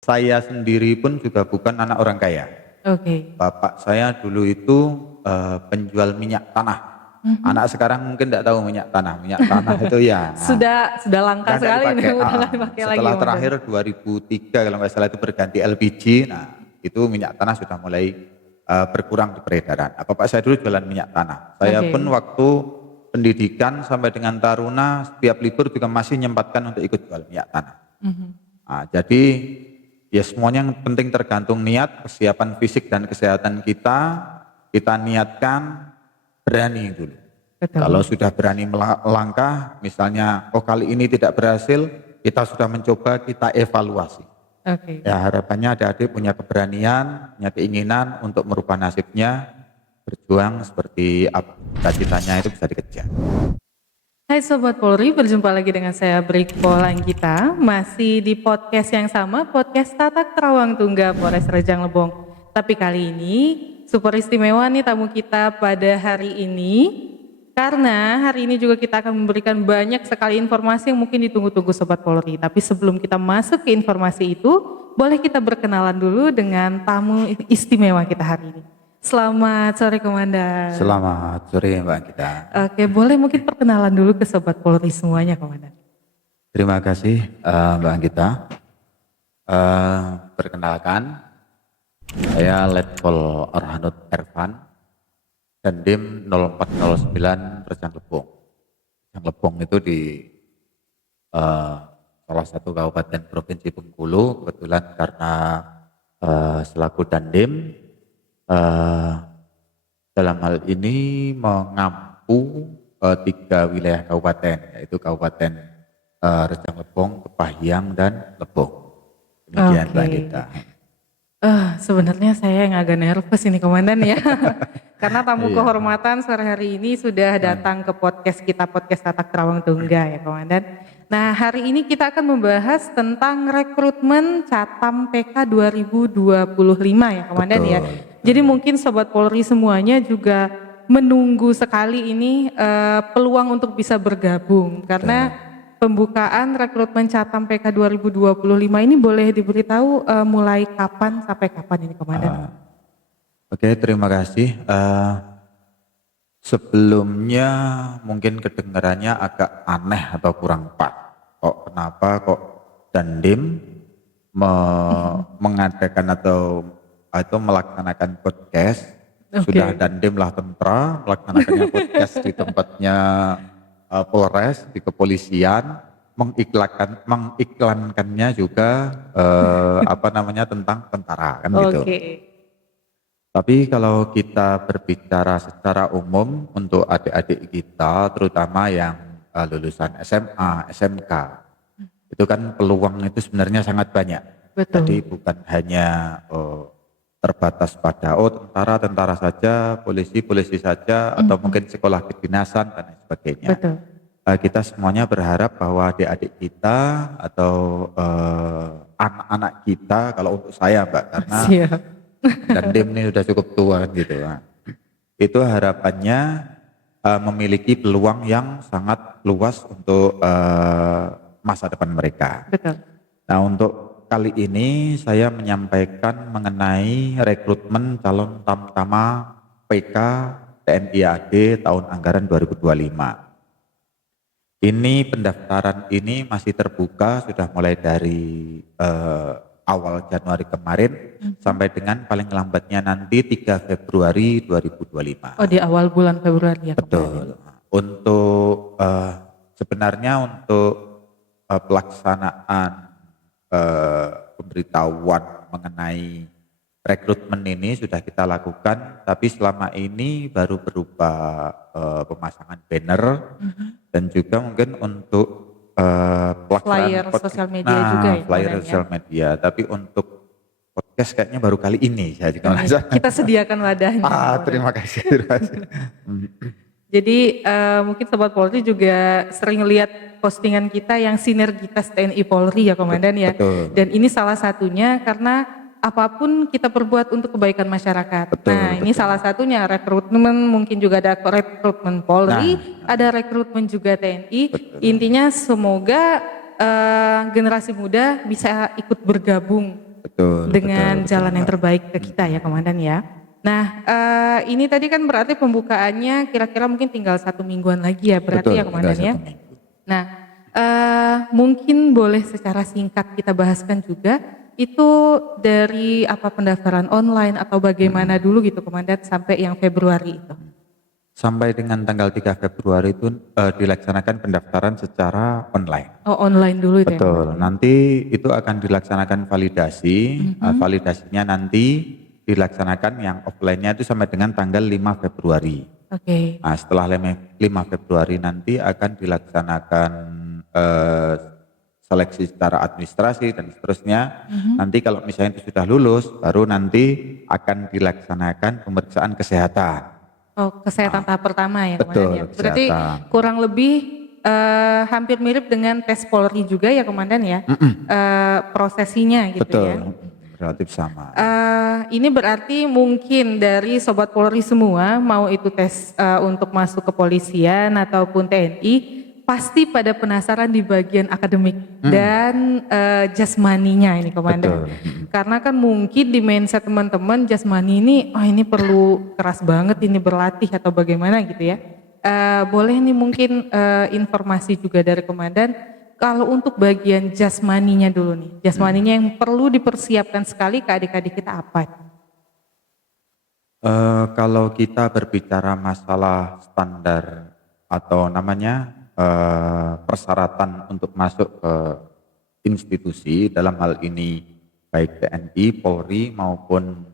Saya sendiri pun juga bukan anak orang kaya. Oke. Bapak saya dulu itu penjual minyak tanah. Anak sekarang mungkin tidak tahu minyak tanah. Minyak tanah itu ya Sudah langka nggak sekali nih, dipakai. udah nggak dipakai lagi Setelah komandan. terakhir 2003 kalau nggak salah itu berganti LPG. Nah itu minyak tanah sudah mulai berkurang di peredaran. Nah, bapak saya dulu jualan minyak tanah. Saya Oke. pun waktu pendidikan sampai dengan taruna setiap libur juga masih menyempatkan untuk ikut jual minyak tanah. Nah, jadi ya semuanya yang penting tergantung niat, kesiapan fisik dan kesehatan kita niatkan berani dulu. Betul. Kalau sudah berani melangkah, misalnya kali ini tidak berhasil, kita sudah mencoba, kita evaluasi. Oke. Ya harapannya adik-adik punya keberanian, punya keinginan untuk merubah nasibnya, berjuang seperti cita-citanya itu bisa dikejar. Hai Sobat Polri, berjumpa lagi dengan saya Brigpo Langgita, masih di podcast yang sama, podcast Tatak Terawang Tungga Polres Rejang Lebong. Tapi kali ini super istimewa nih tamu kita pada hari ini, karena hari ini juga kita akan memberikan banyak sekali informasi yang mungkin ditunggu-tunggu Sobat Polri. Tapi sebelum kita masuk ke informasi itu, boleh kita berkenalan dulu dengan tamu istimewa kita hari ini. Selamat sore Komandan. Selamat sore Mbak Gita. Oke, boleh mungkin perkenalan dulu ke Sobat Polri semuanya Komandan. Terima kasih Mbak Gita. Perkenalkan, saya Letkol Arhanud Ervan, Dandim 0409 Rejang Lebong. Rejang Lebong itu di salah satu kabupaten provinsi Bengkulu, kebetulan karena selaku Dandim dalam hal ini mengampu 3 wilayah kabupaten, yaitu Kabupaten Rejang Lebong, Kepahyang, dan Lebong. Demikian Mbak Gita. Sebenarnya saya yang agak nervous ini Komandan ya. Karena tamu kehormatan sore hari ini sudah datang ke podcast kita, podcast Tatak Terawang Tungga ya Komandan. Nah hari ini kita akan membahas tentang rekrutmen Catam PK 2025 ya Komandan. Betul. Ya. Jadi mungkin Sobat Polri semuanya juga menunggu sekali ini peluang untuk bisa bergabung. Karena pembukaan rekrutmen Catam PK 2025 ini boleh diberitahu mulai kapan sampai kapan ini Komandan? Oke, terima kasih. Sebelumnya mungkin kedengarannya agak aneh atau kurang pas. Kenapa kok Dandim mengadakan atau melaksanakan podcast? Sudah Dandim lah tentara melaksanakannya podcast di tempatnya Polres, di kepolisian, mengiklankannya juga tentang tentara kan gitu. Tapi kalau kita berbicara secara umum untuk adik-adik kita, terutama yang lulusan SMA, SMK, itu kan peluang itu sebenarnya sangat banyak. Betul. Jadi bukan hanya terbatas pada tentara saja, polisi saja, atau mungkin sekolah kedinasan dan lain sebagainya. Betul. Kita semuanya berharap bahwa adik-adik kita atau anak-anak kita, kalau untuk saya Mbak, karena Dandim ini sudah cukup tua gitu. Itu harapannya memiliki peluang yang sangat luas untuk masa depan mereka. Betul. Nah untuk kali ini saya menyampaikan mengenai rekrutmen calon tamtama PK TNI AD tahun anggaran 2025. Ini pendaftaran ini masih terbuka, sudah mulai dari awal Januari kemarin sampai dengan paling lambatnya nanti 3 Februari 2025. Oh di awal bulan Februari ya. Betul. Untuk sebenarnya untuk pelaksanaan pemberitahuan mengenai rekrutmen ini sudah kita lakukan, tapi selama ini baru berupa pemasangan banner dan juga mungkin untuk flyer sosial media juga ya. Flyer sosial media, tapi untuk podcast kayaknya baru kali ini saya juga merasa. Kita sediakan wadahnya. Terima kasih. Jadi mungkin Sobat Polri juga sering lihat postingan kita yang sinergitas TNI Polri ya Komandan ya. Betul. Dan ini salah satunya karena apapun kita perbuat untuk kebaikan masyarakat. Ini salah satunya rekrutmen, mungkin juga ada rekrutmen Polri, ada rekrutmen juga TNI. Intinya semoga generasi muda bisa ikut bergabung Betul, dengan betul, jalan yang Mbak. terbaik ke kita ya Komandan ya. Nah, ini tadi kan berarti pembukaannya kira-kira mungkin tinggal 1 mingguan lagi ya berarti ya Betul, tinggal Komandan ya. 1 minggu. Nah, mungkin boleh secara singkat kita bahaskan juga itu dari apa pendaftaran online atau bagaimana dulu gitu Komandan sampai yang Februari itu. Sampai dengan tanggal 3 Februari itu dilaksanakan pendaftaran secara online. Oh online dulu itu ya Betul, Komandan ya. nanti itu akan dilaksanakan validasi, validasinya nanti dilaksanakan yang offline-nya itu sampai dengan tanggal 5 Februari. Oke. Nah, setelah 5 Februari nanti akan dilaksanakan eh, seleksi secara administrasi dan seterusnya. Nanti kalau misalnya itu sudah lulus, baru nanti akan dilaksanakan pemeriksaan kesehatan. Oh, kesehatan tahap pertama ya Komandan Betul, ya. Berarti kesehatan. kurang lebih hampir mirip dengan tes Polri juga ya Komandan ya. Prosesinya gitu Betul, ya. relatif sama. Ini berarti mungkin dari Sobat Polri semua, mau itu tes untuk masuk kepolisian ataupun TNI, pasti pada penasaran di bagian akademik dan jasmaninya ini Komandan. Betul. Karena kan mungkin di mindset teman-teman jasmani ini, oh ini perlu keras banget ini berlatih atau bagaimana gitu ya. Boleh nih mungkin informasi juga dari Komandan, kalau untuk bagian jasmaninya dulu nih, jasmaninya yang perlu dipersiapkan sekali ke adik-adik kita apa? Kalau kita berbicara masalah standar atau namanya persyaratan untuk masuk ke institusi dalam hal ini baik TNI, Polri maupun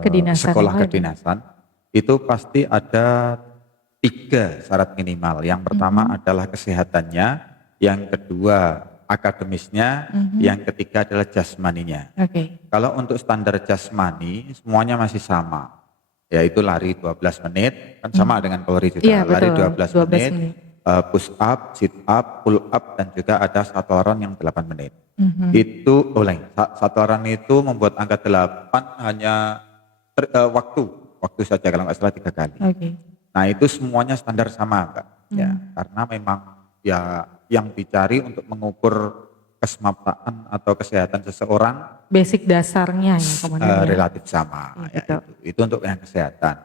Kedinasan sekolah yang lain. kedinasan itu pasti ada 3 syarat minimal. Yang pertama adalah kesehatannya, yang kedua akademisnya, yang ketiga adalah jasmaninya. Oke. Kalau untuk standar jasmani semuanya masih sama, yaitu lari 12 menit, kan sama dengan Polri juga, Iya lari betul, 12 12 menit, menit. push up, sit up, pull up, dan juga ada satoran yang 8 menit. Itu, satoran itu membuat angka 8 hanya waktu saja kalau nggak salah 3 kali. Oke. Nah itu semuanya standar sama Mbak, ya, karena memang ya yang dicari untuk mengukur kesemaptaan atau kesehatan seseorang Basic dasarnya ya Komandan ya. relatif sama. Ya, betul. itu untuk yang kesehatan.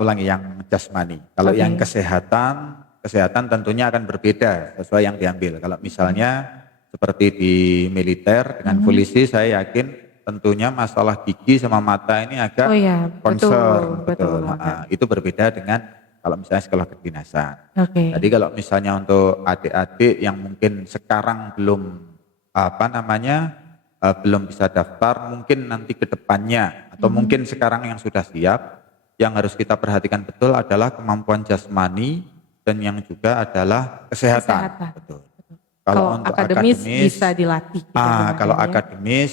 Ulangi yang jasmani. Kalau Oke. yang kesehatan tentunya akan berbeda sesuai yang diambil. Kalau misalnya seperti di militer dengan polisi, saya yakin tentunya masalah gigi sama mata ini agak Oh iya, concern, betul. Itu berbeda dengan kalau misalnya sekolah kedinasan. Oke. Jadi kalau misalnya untuk adik-adik yang mungkin sekarang belum belum bisa daftar, mungkin nanti ke depannya atau mungkin sekarang yang sudah siap, yang harus kita perhatikan betul adalah kemampuan jasmani dan yang juga adalah kesehatan. Kesehatan. Betul. Kalau untuk akademis bisa dilatih. Gitu, kalau Komandan ya. akademis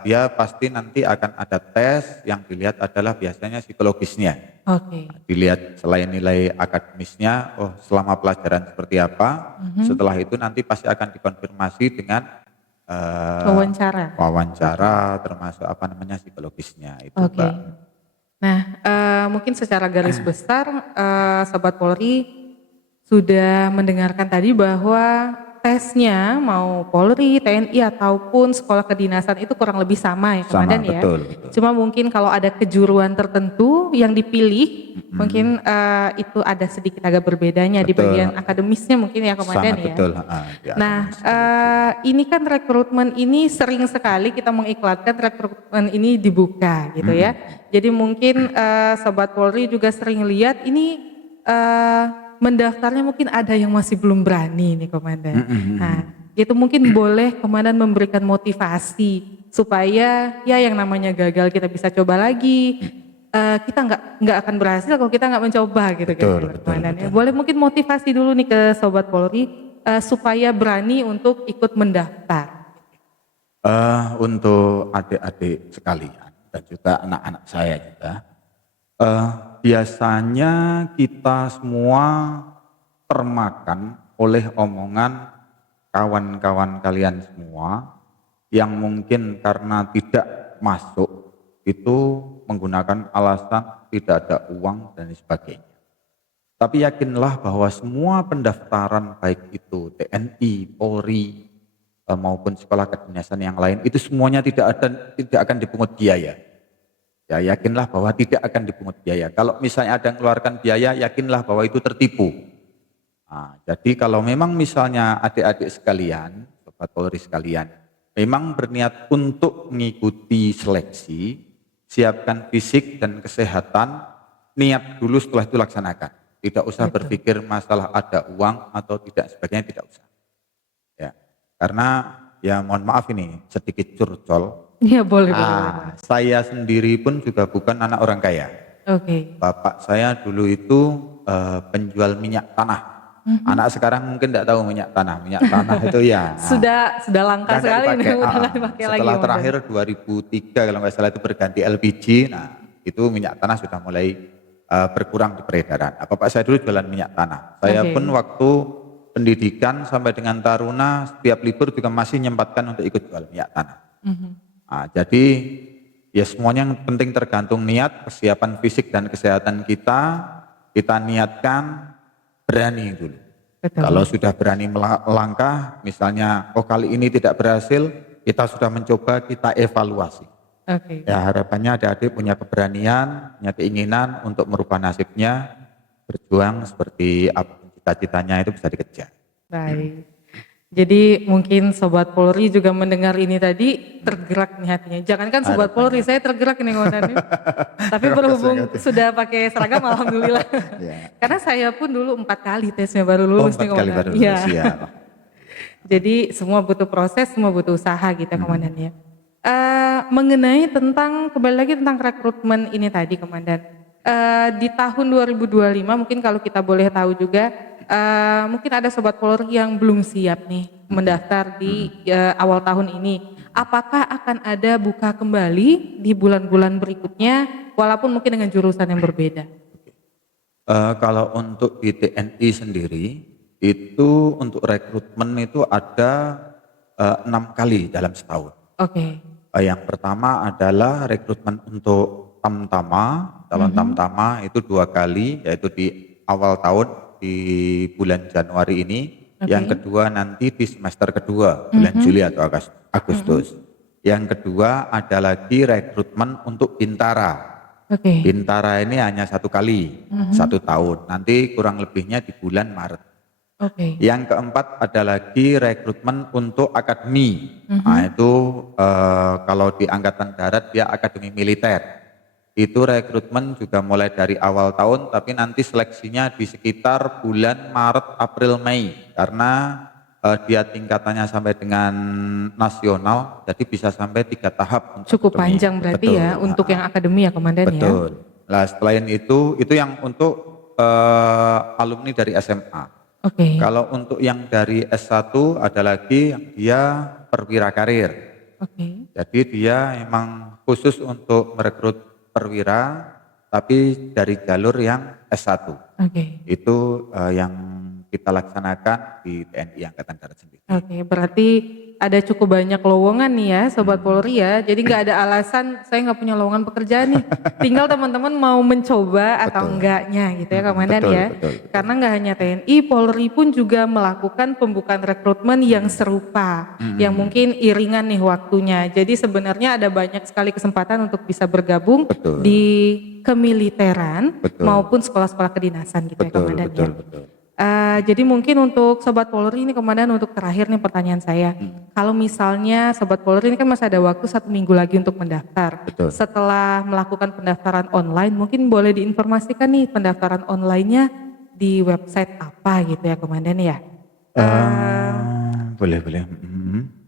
dia pasti nanti akan ada tes yang dilihat adalah biasanya psikologisnya. Oke. Dilihat selain nilai akademisnya, oh selama pelajaran seperti apa, setelah itu nanti pasti akan dikonfirmasi dengan wawancara termasuk psikologisnya itu Oke. Mbak. Nah, mungkin secara garis besar, Sobat Polri sudah mendengarkan tadi bahwa tesnya mau Polri, TNI ataupun sekolah kedinasan itu kurang lebih sama ya Komandan ya. Betul. Cuma mungkin kalau ada kejuruan tertentu yang dipilih, mungkin itu ada sedikit agak berbedanya di bagian akademisnya mungkin ya Komandan ya. Betul. Nah, ini kan rekrutmen ini sering sekali kita mengiklankan rekrutmen ini dibuka gitu ya. Jadi mungkin Sobat Polri juga sering lihat ini mendaftarnya mungkin ada yang masih belum berani nih Komandan. Nah, itu mungkin boleh Komandan memberikan motivasi supaya ya yang namanya gagal kita bisa coba lagi. Kita nggak akan berhasil kalau kita nggak mencoba gitu Komandan. Ya. Boleh mungkin motivasi dulu nih ke Sobat Polri supaya berani untuk ikut mendaftar. Untuk adik-adik sekalian dan juga anak-anak saya juga. Biasanya kita semua termakan oleh omongan kawan-kawan kalian semua yang mungkin karena tidak masuk itu menggunakan alasan tidak ada uang dan sebagainya. Tapi yakinlah bahwa semua pendaftaran baik itu TNI, Polri, maupun sekolah kedinasan yang lain itu semuanya tidak akan dipungut biaya. Ya, yakinlah bahwa tidak akan dipungut biaya. Kalau misalnya ada yang mengeluarkan biaya, yakinlah bahwa itu tertipu. Nah, jadi kalau memang misalnya adik-adik sekalian, Sobat Polri sekalian, memang berniat untuk mengikuti seleksi, siapkan fisik dan kesehatan, niat dulu setelah itu laksanakan. Tidak usah Betul. berpikir masalah ada uang atau tidak sebagainya, tidak usah. Ya, karena ya mohon maaf ini sedikit curcol. Iya, boleh. Saya sendiri pun juga bukan anak orang kaya. Oke. Bapak saya dulu itu penjual minyak tanah. Anak sekarang mungkin tidak tahu minyak tanah. Minyak tanah itu ya Sudah langka nggak sekali nih, dipakai. udah nggak dipakai lagi. Setelah Komandan. terakhir 2003 kalau nggak salah itu berganti LPG. Nah itu minyak tanah sudah mulai berkurang di peredaran. Bapak saya dulu jualan minyak tanah. Saya Oke. pun waktu pendidikan sampai dengan taruna setiap libur juga masih menyempatkan untuk ikut jual minyak tanah. Nah, jadi ya semuanya yang penting tergantung niat, kesiapan fisik dan kesehatan kita niatkan berani dulu. Betul. Kalau sudah berani melangkah, misalnya kali ini tidak berhasil, kita sudah mencoba, kita evaluasi. Oke. Ya harapannya adik-adik punya keberanian, punya keinginan untuk merubah nasibnya, berjuang seperti apa cita-citanya itu bisa dikejar. Baik. Jadi mungkin Sobat Polri juga mendengar ini tadi tergerak nih hatinya. Jangankan Sobat Polri, saya tergerak ini Komandan. Tapi berhubung sudah pakai seragam, alhamdulillah. Ya. Karena saya pun dulu 4 kali tesnya baru lulus nih 4 kali Komandan. baru lulus, Iya. ya. Jadi semua butuh proses, semua butuh usaha gitu Komandan ya. Mengenai tentang, kembali lagi tentang rekrutmen ini tadi Komandan. Di tahun 2025 mungkin kalau kita boleh tahu juga, mungkin ada Sobat Polri yang belum siap nih mendaftar di awal tahun ini. Apakah akan ada buka kembali di bulan-bulan berikutnya walaupun mungkin dengan jurusan yang berbeda? Kalau untuk di TNI sendiri itu untuk rekrutmen itu ada 6 kali dalam setahun. Oke. Yang pertama adalah rekrutmen untuk tamtama, calon tamtama itu 2 kali, yaitu di awal tahun di bulan Januari ini. Yang kedua nanti di semester kedua bulan Juli atau Agustus. Yang kedua ada lagi rekrutmen untuk Bintara. Oke. Bintara ini hanya 1 kali, 1 tahun. Nanti kurang lebihnya di bulan Maret. Oke. Yang keempat ada lagi rekrutmen untuk akademi. Nah itu kalau di Angkatan Darat dia akademi militer. Itu rekrutmen juga mulai dari awal tahun, tapi nanti seleksinya di sekitar bulan Maret, April, Mei. Karena dia tingkatannya sampai dengan nasional, jadi bisa sampai 3 tahap. Untuk Cukup akademi. panjang berarti Betul. ya untuk yang akademi ya Komandan ya. Betul. Nah selain itu yang untuk alumni dari SMA. Oke. Kalau untuk yang dari S1 ada lagi yang dia perwira karir. Oke. Jadi dia memang khusus untuk merekrut perwira tapi dari jalur yang S1. Oke. Itu yang kita laksanakan di TNI Angkatan Darat sendiri. Oke, berarti ada cukup banyak lowongan nih ya Sobat Polri ya. Jadi nggak ada alasan saya nggak punya lowongan pekerjaan nih. Tinggal teman-teman mau mencoba atau enggaknya gitu ya Komandan ya. Betul. Karena nggak hanya TNI, Polri pun juga melakukan pembukaan rekrutmen yang serupa. Yang mungkin iringan nih waktunya. Jadi sebenarnya ada banyak sekali kesempatan untuk bisa bergabung Betul. di kemiliteran Betul. maupun sekolah-sekolah kedinasan gitu ya Komandan ya. Betul. Jadi mungkin untuk Sobat Polri ini Komandan untuk terakhir nih pertanyaan saya. Kalau misalnya Sobat Polri ini kan masih ada waktu 1 minggu lagi untuk mendaftar. Betul. Setelah melakukan pendaftaran online mungkin boleh diinformasikan nih pendaftaran online-nya di website apa gitu ya Komandan ya. Boleh.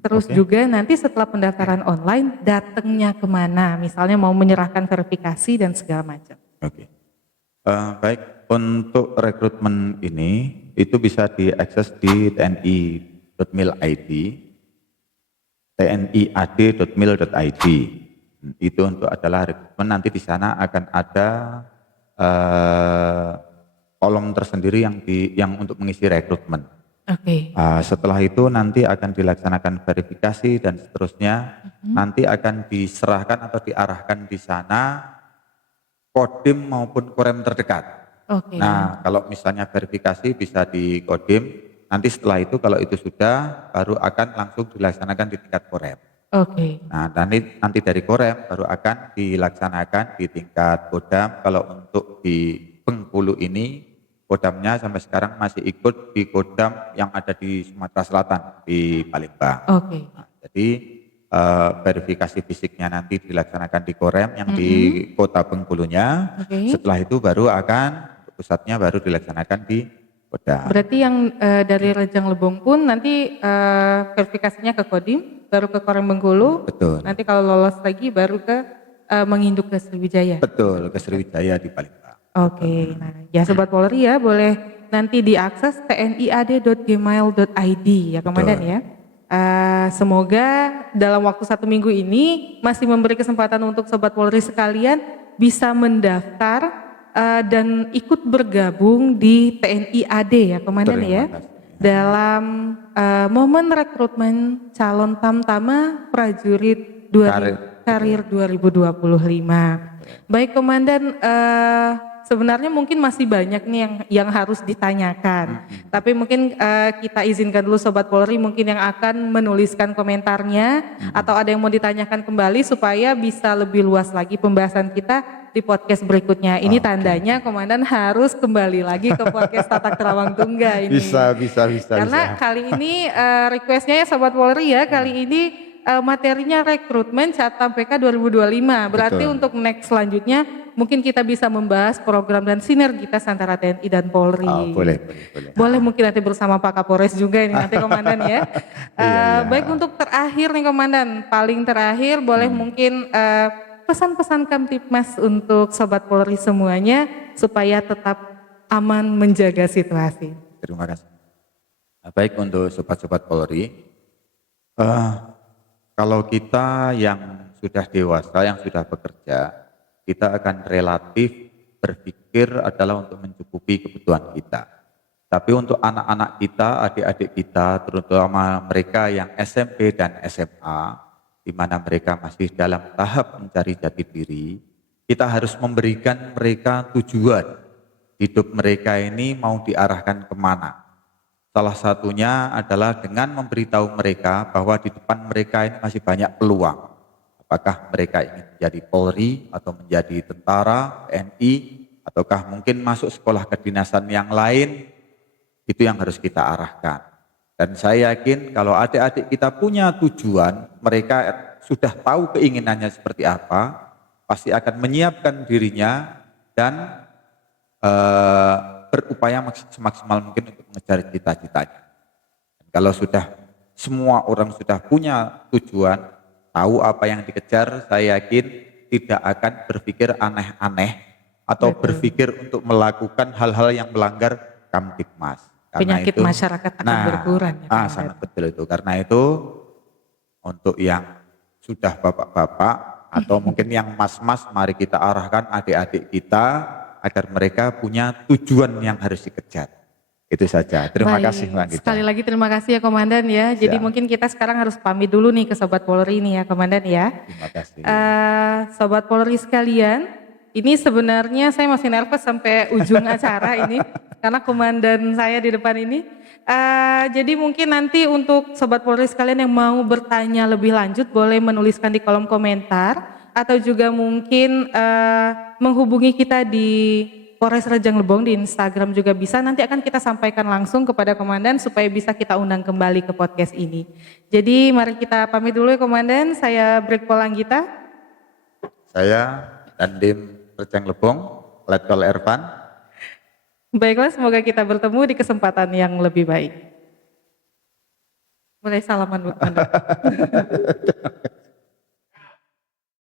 Terus juga nanti setelah pendaftaran online datangnya kemana? Misalnya mau menyerahkan verifikasi dan segala macam. Oke. Baik, untuk rekrutmen ini itu bisa diakses di tni.mil.id, tniad.mil.id. Itu untuk adalah rekrutmen, nanti di sana akan ada kolom tersendiri yang untuk mengisi rekrutmen. Oke. Setelah itu nanti akan dilaksanakan verifikasi dan seterusnya. Nanti akan diserahkan atau diarahkan di sana kodim maupun korem terdekat. Oke. Nah, kalau misalnya verifikasi bisa di kodim, Nanti setelah itu kalau itu sudah baru akan langsung dilaksanakan di tingkat Korem. Oke. Nah, nanti dari Korem baru akan dilaksanakan di tingkat Kodam. Kalau untuk di Bengkulu ini, Kodamnya sampai sekarang masih ikut di Kodam yang ada di Sumatera Selatan, di Palembang. Oke. Nah, jadi verifikasi fisiknya nanti dilaksanakan di Korem yang di Kota Bengkulunya. Oke. Setelah itu baru akan pusatnya baru dilaksanakan di Kodam. Berarti yang dari Rejang Lebong pun nanti verifikasinya ke Kodim, baru ke Korem Bengkulu. Betul. Nanti kalau lolos lagi baru ke menginduk ke Sriwijaya. Betul, ke Sriwijaya di Palembang. Oke. Nah, ya Sobat Polri ya boleh nanti diakses tniad.gmail.id ya Komandan Betul. ya. Semoga dalam waktu 1 minggu ini masih memberi kesempatan untuk Sobat Polri sekalian bisa mendaftar dan ikut bergabung di TNI AD ya Komandan ya. Terima kasih. Dalam momen rekrutmen calon Tamtama prajurit karir 2025. Baik Komandan, sebenarnya mungkin masih banyak nih yang harus ditanyakan. Tapi mungkin kita izinkan dulu Sobat Polri mungkin yang akan menuliskan komentarnya atau ada yang mau ditanyakan kembali supaya bisa lebih luas lagi pembahasan kita di podcast berikutnya. Ini tandanya Komandan harus kembali lagi ke podcast Tatak Terawang Tungga ini. Bisa. Karena kali ini requestnya ya Sobat Polri ya, kali ini materinya rekrutmen Catam PK 2025. Berarti Betul. untuk next selanjutnya mungkin kita bisa membahas program dan sinergitas antara TNI dan Polri. Boleh. Boleh mungkin nanti bersama Pak Kapolres juga ini nanti Komandan ya. Iya. Baik untuk terakhir nih Komandan, paling terakhir boleh mungkin pesan-pesan Kamtipmas untuk Sobat Polri semuanya supaya tetap aman menjaga situasi. Terima kasih. Baik untuk sobat-sobat Polri, kalau kita yang sudah dewasa, yang sudah bekerja, kita akan relatif berpikir adalah untuk mencukupi kebutuhan kita. Tapi untuk anak-anak kita, adik-adik kita, terutama mereka yang SMP dan SMA, di mana mereka masih dalam tahap mencari jati diri, kita harus memberikan mereka tujuan. Hidup mereka ini mau diarahkan kemana. Salah satunya adalah dengan memberitahu mereka bahwa di depan mereka ini masih banyak peluang. Apakah mereka ingin menjadi Polri atau menjadi tentara, TNI, ataukah mungkin masuk sekolah kedinasan yang lain, itu yang harus kita arahkan. Dan saya yakin kalau adik-adik kita punya tujuan, mereka sudah tahu keinginannya seperti apa, pasti akan menyiapkan dirinya dan berupaya semaksimal mungkin untuk mengejar cita-citanya. Kalau sudah semua orang sudah punya tujuan, tahu apa yang dikejar, saya yakin tidak akan berpikir aneh-aneh atau berpikir untuk melakukan hal-hal yang melanggar Kamtipmas. Penyakit masyarakat akan berkurang. Ya, sangat betul itu. Karena itu untuk yang sudah bapak-bapak atau mungkin yang mas-mas, mari kita arahkan adik-adik kita agar mereka punya tujuan yang harus dikejar. Itu saja. Terima kasih Mbak Gita. Sekali lagi terima kasih ya Komandan ya. Jadi mungkin kita sekarang harus pamit dulu nih ke Sobat Polri nih ya Komandan ya. Terima kasih. Sobat Polri sekalian, ini sebenarnya saya masih nervous sampai ujung acara ini. Karena komandan saya di depan ini. Jadi mungkin nanti untuk Sobat Polri sekalian yang mau bertanya lebih lanjut boleh menuliskan di kolom komentar. Atau juga mungkin menghubungi kita di Polres Rejang Lebong di Instagram juga bisa. Nanti akan kita sampaikan langsung kepada komandan supaya bisa kita undang kembali ke podcast ini. Jadi mari kita pamit dulu ya Komandan. Saya Brigpol Anggita. Saya Dandim Rejang Lebong, Letkol Ervan. Baiklah, semoga kita bertemu di kesempatan yang lebih baik. Boleh salaman buat Anda.